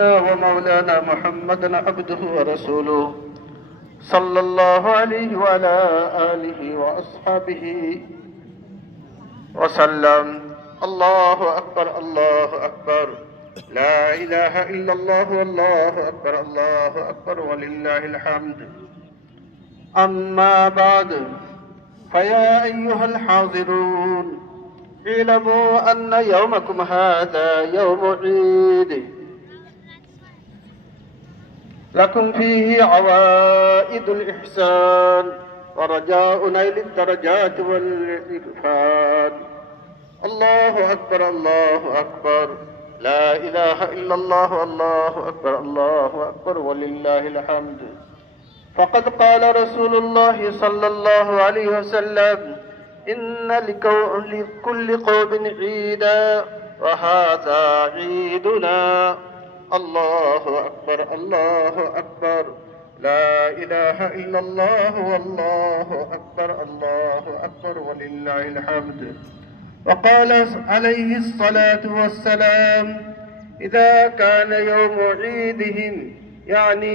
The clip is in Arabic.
ومولانا محمدا عبده ورسوله صلى الله عليه وعلى آله وأصحابه وسلم. الله أكبر الله أكبر، لا إله إلا الله والله أكبر الله أكبر ولله الحمد. أما بعد، فيا أيها الحاضرون، اعلموا أن يومكم هذا يوم عيد لكم فيه عوائد الإحسان ورجاء نيل الدرجات والإرفان. الله أكبر الله أكبر، لا إله إلا الله والله أكبر الله أكبر ولله الحمد. فقد قال رسول الله صلى الله عليه وسلم: إن لكل قوم عيدا وهذا عيدنا. الله أكبر الله أكبر، لا إله إلا الله والله أكبر الله أكبر ولله الحمد. وقال عليه الصلاة والسلام: إذا كان يوم عيدهم، يعني